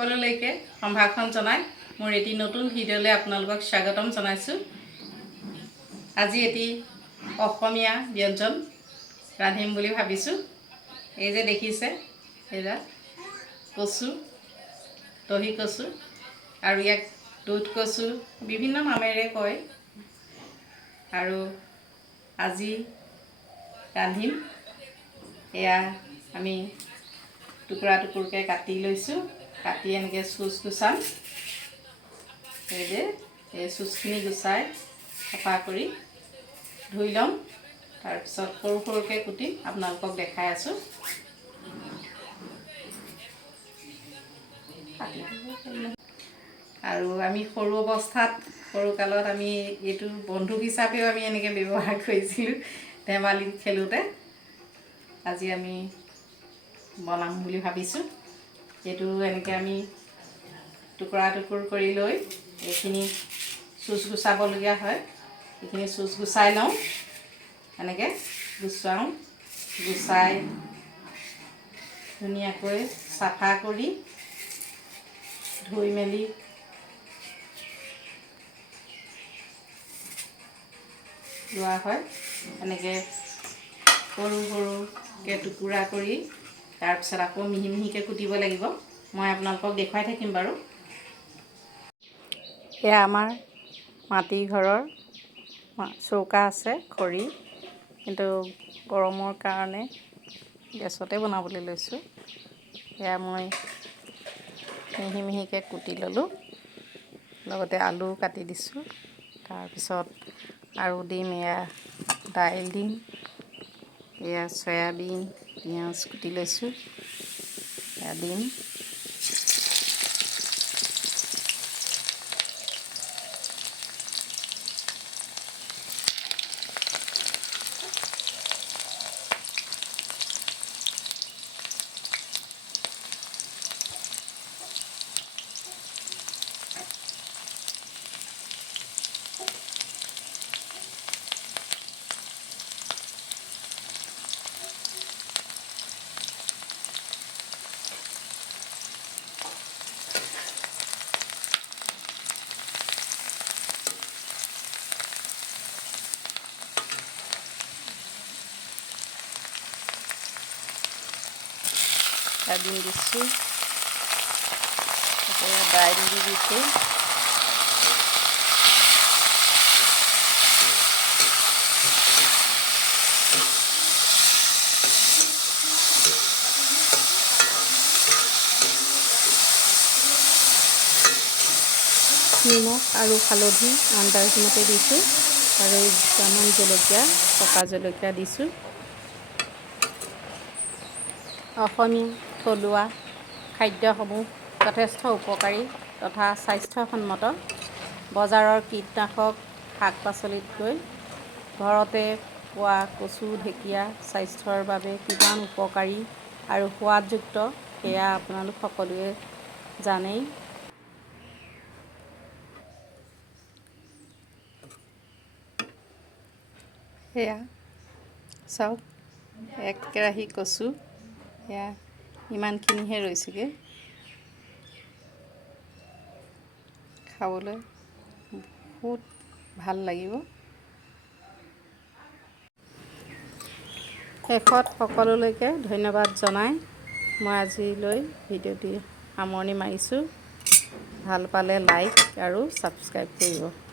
সকলোলৈকে সম্ভাষণ জনাই মোৰ এটি নতুন ভিডিঅ'লৈ আপোনালোকক স্বাগতম জনাইছোঁ। আজি এটি অসমীয়া ব্যঞ্জন ৰান্ধিম বুলি ভাবিছোঁ। এই যে দেখিছে এৰা কচু, দহি কচু আৰু ইয়াক দুধ কচু বিভিন্ন নামেৰে কয়। আৰু আজি ৰান্ধিম। এয়া আমি টুকুৰা টুকুৰকৈ কাটি লৈছোঁ। কাটি এনেকৈ চুচ গুচাম। এই চুচখিনি গুচাই চাফা কৰি ধুই ল'ম। তাৰপিছত সৰু সৰুকৈ কুটিম, আপোনালোকক দেখাই আছোঁ। আৰু আমি সৰু অৱস্থাত সৰুকালত আমি এইটো বন্ধুক হিচাপেও আমি এনেকৈ ব্যৱহাৰ কৰিছিলোঁ ধেমালি খেলোঁতে। আজি আমি বনাম বুলি ভাবিছোঁ। এইটো এনেকৈ আমি টুকুৰা টুকুৰ কৰি লৈ এইখিনি চুচ গুচাবলগীয়া হয়। এইখিনি চুচ গুচাই লওঁ, এনেকৈ গুচাওঁ। গুচাই ধুনীয়াকৈ চাফা কৰি ধুই মেলি লোৱা হয়। এনেকৈ সৰু সৰুকৈ টুকুৰা কৰি তাৰপিছত আকৌ মিহি মিহিকৈ কুটিব লাগিব। মই আপোনালোকক দেখুৱাই থাকিম বাৰু। এয়া আমাৰ মাটিৰ ঘৰৰ চৌকা আছে, খৰি, কিন্তু গৰমৰ কাৰণে গেছতে বনাবলৈ লৈছোঁ। এয়া মই মিহি মিহিকৈ কুটি ল'লোঁ, লগতে আলু কাটি দিছোঁ। তাৰপিছত আৰু দিম এয়া দাইল দিম, এয়া চয়াবিন, পিঁয়াজ কুটি লৈছোঁ, এয়া দিম। দিম দিছোঁ, দাইল দি দিছোঁ। নিমখ আৰু হালধি আন্দাজমতে দিছোঁ, আৰু দুটামান জলকীয়া, পকা জলকীয়া দিছোঁ। অসমীয়া থলুৱা খাদ্যসমূহ যথেষ্ট উপকাৰী তথা স্বাস্থ্যসন্মত। বজাৰৰ কীটনাশক শাক পাচলিতকৈ ঘৰতে পোৱা কচু, ঢেকীয়া স্বাস্থ্যৰ বাবে কিমান উপকাৰী আৰু সোৱাদযুক্ত সেয়া আপোনালোক সকলোৱে জানেই। সেয়া চাওক, এক কেৰাহী কচু, এয়া ইমানখিনিহে ৰৈছেগৈ। খাবলৈ বহুত ভাল লাগিব। শেষত সকলোলৈকে ধন্যবাদ জনাই মই আজিলৈ ভিডিঅ'টি সামৰণি মাৰিছোঁ। ভাল পালে লাইক আৰু ছাবস্ক্ৰাইব কৰিব।